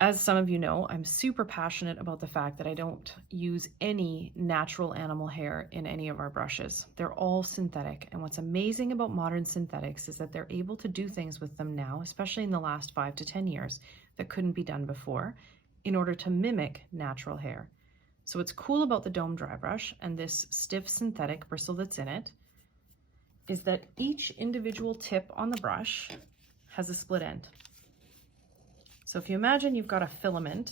As some of you know, I'm super passionate about the fact that I don't use any natural animal hair in any of our brushes. They're all synthetic. And what's amazing about modern synthetics is that they're able to do things with them now, especially in the last 5 to 10 years, that couldn't be done before in order to mimic natural hair. So what's cool about the Dome Drybrush and this stiff synthetic bristle that's in it is that each individual tip on the brush has a split end. So if you imagine you've got a filament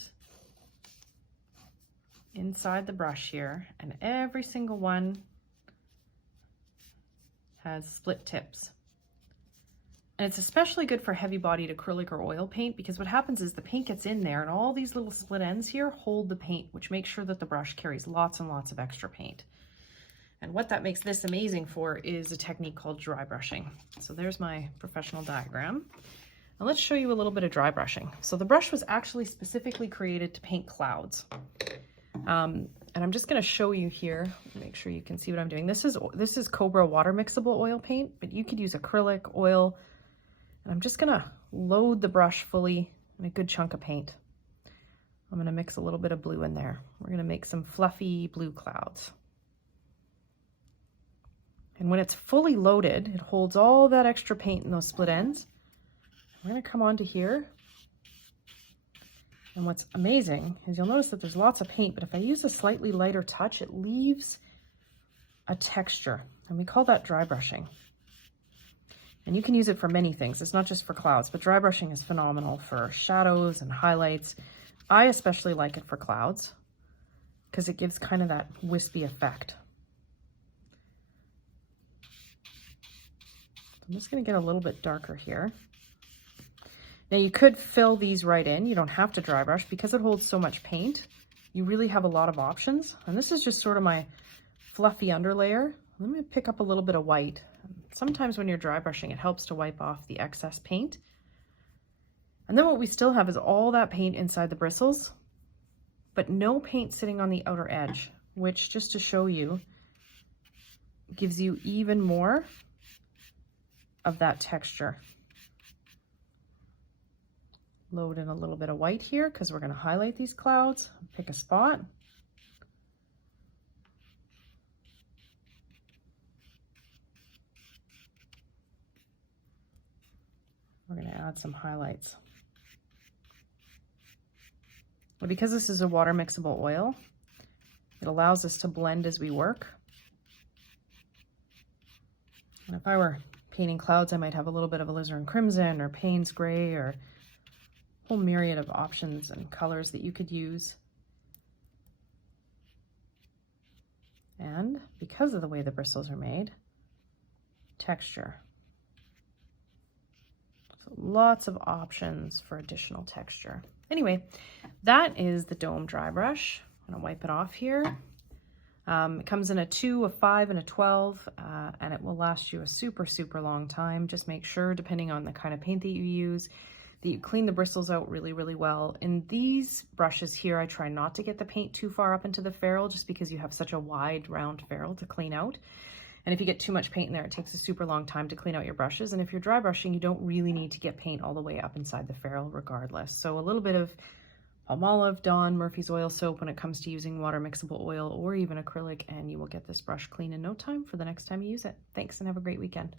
inside the brush here, and every single one has split tips. And it's especially good for heavy bodied acrylic or oil paint, because what happens is the paint gets in there and all these little split ends here hold the paint, which makes sure that the brush carries lots and lots of extra paint. And what that makes this amazing for is a technique called dry brushing. So there's my professional diagram. Now let's show you a little bit of dry brushing. So the brush was actually specifically created to paint clouds. And I'm just going to show you here, make sure you can see what I'm doing. This is Cobra water mixable oil paint, but you could use acrylic, oil. And I'm just going to load the brush fully in a good chunk of paint. I'm going to mix a little bit of blue in there. We're going to make some fluffy blue clouds. And when it's fully loaded, it holds all that extra paint in those split ends. I'm going to come onto here, and what's amazing is you'll notice that there's lots of paint, but if I use a slightly lighter touch, it leaves a texture, and we call that dry brushing. And you can use it for many things. It's not just for clouds, but dry brushing is phenomenal for shadows and highlights. I especially like it for clouds because it gives kind of that wispy effect. I'm just going to get a little bit darker here. Now you could fill these right in. You don't have to dry brush because it holds so much paint. You really have a lot of options. And this is just sort of my fluffy underlayer. Let me pick up a little bit of white. Sometimes when you're dry brushing, it helps to wipe off the excess paint. And then what we still have is all that paint inside the bristles, but no paint sitting on the outer edge, which, just to show you, gives you even more of that texture. Load in a little bit of white here because we're going to highlight these clouds. Pick a spot. We're going to add some highlights. But because this is a water mixable oil, it allows us to blend as we work. And if I were painting clouds, I might have a little bit of alizarin crimson or Payne's gray or whole myriad of options and colors that you could use. And because of the way the bristles are made, texture. So lots of options for additional texture. Anyway, that is the Dome Dry Brush. I'm gonna wipe it off here. It comes in a 2, a 5, and a 12, and it will last you a super, super long time. Just make sure, depending on the kind of paint that you use, that you clean the bristles out really, really well. In these brushes here, I try not to get the paint too far up into the ferrule just because you have such a wide, round ferrule to clean out. And if you get too much paint in there, it takes a super long time to clean out your brushes. And if you're dry brushing, you don't really need to get paint all the way up inside the ferrule regardless. So a little bit of Palmolive, Dawn, Murphy's oil soap when it comes to using water mixable oil or even acrylic, and you will get this brush clean in no time for the next time you use it. Thanks and have a great weekend.